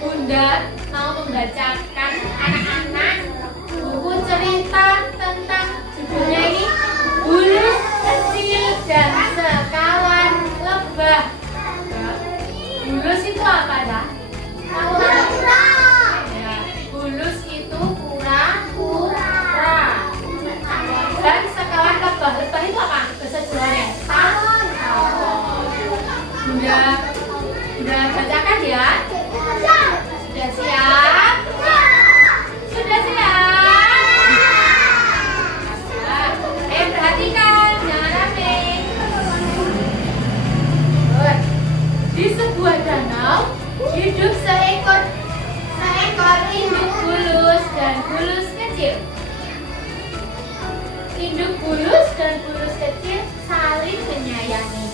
Bunda mau membacakan anak-anak buku cerita tentang judulnya ini Bulus Kecil dan Sekawan Lebah. Bulus itu apa dah? Kura-kura. Ya, bulus itu kura-kura. Dan sekawan lebah. Lebah itu apa? Bahasa Jawanya? Tawon. Bunda bacakan ya. Sudah siap? Sudah siap? Perhatikan, jangan rapi. Di sebuah danau hidup seekor induk bulus dan bulus kecil. Induk bulus dan bulus kecil saling menyayangi.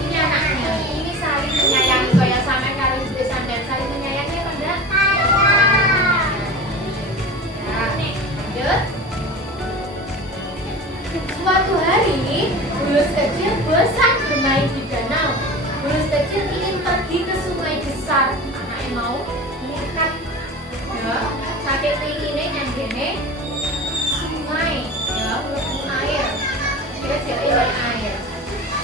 Ini anaknya, ini saling menyayangi. Kayak sampai kalau juga sampai saling menyayangi apa enggak? Nah, lanjut. Suatu hari, bulus kecil bosan bermain di danau. Bulus kecil ingin pergi ke sungai besar. Anaknya mau mengikat. Ya, sakit ini nyanggene sungai. Ya, berhubung air. Dia jadi air.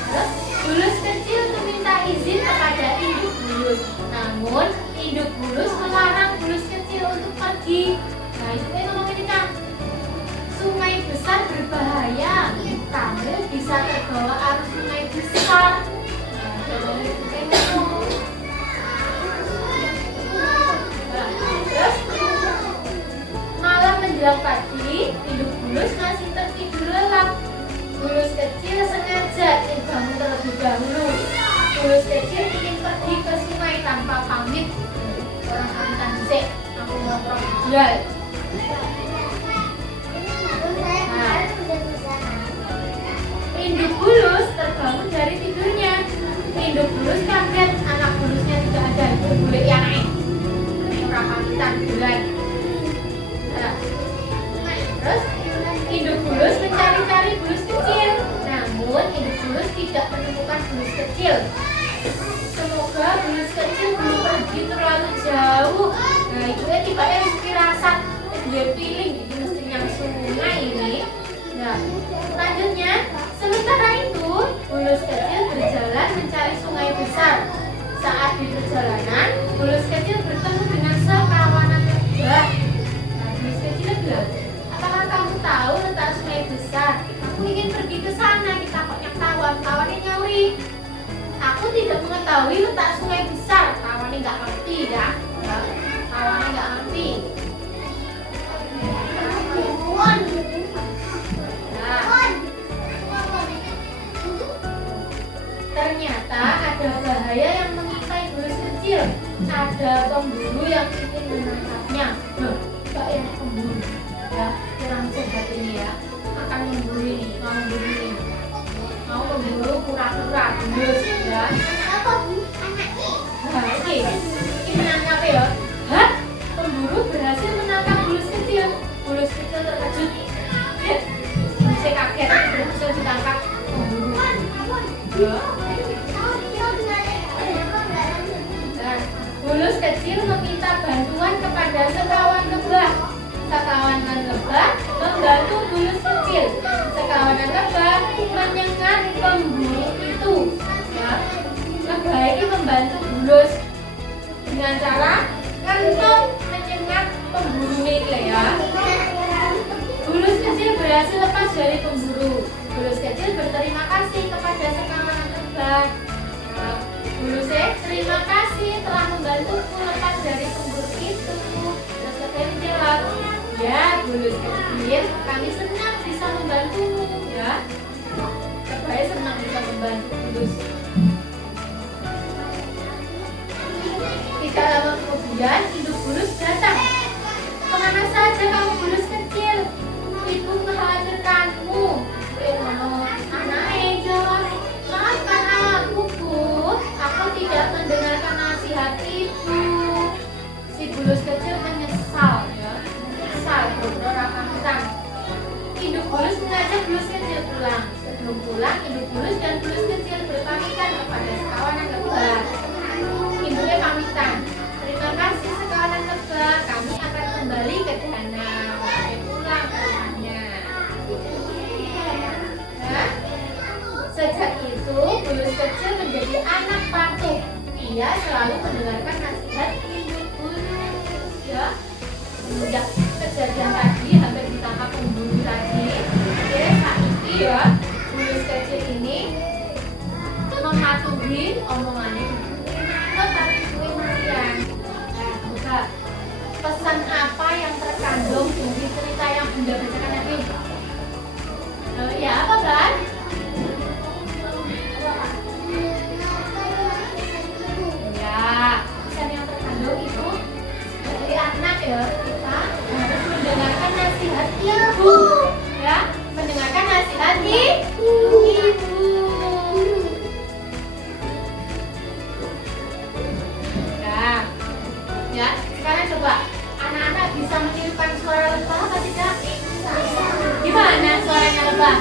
Terus bulus kecil meminta izin kepada induk bulus. Namun induk bulus melarang bulus kecil untuk pergi. Nah, itu ngomong ini kan. Sungai besar berbahaya. Kamu bisa terbawa arus sungai besar. Terus malam menjelang pagi, induk bulus masih tertidur lelap. Bulus kecil sengaja ingin bangun terlebih dahulu. Bulus kecil ingin pergi ke sungai tanpa pamit. Orang pamitan sih, aku ngobrol jual. Induk bulus terbangun dari tidurnya. Induk bulus kaget, anak bulusnya tidak ada. Itu boleh ya naik. Ini orang pamitan bulan. Terus induk bulus mencari-cari bulus kecil. Namun induk bulus tidak menemukan bulus kecil. Semoga bulus kecil belum pergi terlalu jauh. Nah, itu tiba-tiba firasat, dia feeling ini mesti yang sungai ini. Nah, selanjutnya, sementara itu bulus kecil berjalan mencari sungai besar. Saat di perjalanan, bulus kecil bertemu dengan sekawanan lebah. Nah, bulus kecil bilang, apakah kamu tahu letak sungai besar? Aku ingin pergi ke sana, kita koknya tawon. Tawannya nyauri, aku tidak mengetahui letak sungai besar. Tawannya nggak ngerti ya. Tawannya nggak ngerti. Ternyata ada bahaya yang mengintai bulus kecil. Ada pemburu yang ingin menangkapnya. Mbak yang pemburu, ya kurang sehat ini ya. Akan memburu ini, mau memburu kura-kura bulus ya. Apa bu? Anaknya? Nah, ini menangkap apa ya? Hah? Pemburu berhasil menangkap bulus kecil. Bulus kecil terkejut. Saya kaget, berhasil ditangkap pemburu. Ya. Bulus kecil meminta bantuan kepada sekawan lebah. Sekawanan lebah membantu bulus kecil. Sekawanan lebah menyengat pemburu itu. Ya. Lebah ini membantu bulus dengan cara ngentot menyengat pemburu ini ya. Bulus kecil berhasil lepas dari pemburu. Bulus kecil berterima kasih kepada sekawanan lebah. Bulusnya, terima kasih telah membantuku lepas dari pemburu itu. Terus lebah menjawab, ya bulus kecil, kami senang bisa membantumu ya. Lebah senang bisa membantu bulus. Tidak lama kemudian, induk bulus datang. Kemana saja kamu bulus kecil? Ibu mengkhawatirkanmu. Anaknya jawab, maafkan aku bu, aku tidak mendengarkan nasihat ibu. Si bulus kecil menyesal ya, menyesal beberapa kali. Induk bulus mengajak bulus kecil pulang. Sebelum pulang, induk bulus dan bulus kecil berpamitan kepada sekawanan lebah. Induknya pamitan, dia selalu mendengarkan nasihat ibu guru. Ya, sejak kejadian tadi hampir ditangkap pembunuh tadi. Oke, saat ini ya, Bulus kecil ini mematuhi omongannya tetapi gue Marian. Nah, coba pesan apa yang terkandung di cerita yang Bunda bacakan tadi? Ya apa kan? Ya, pesan yang terkandung itu sebagai anak ya kita harus mendengarkan nasihat ibu, ya, mendengarkan nasihat ibu. Nah, ya, sekarang coba anak-anak bisa menirukan suara lebah apa tidak? Gimana suaranya lebah?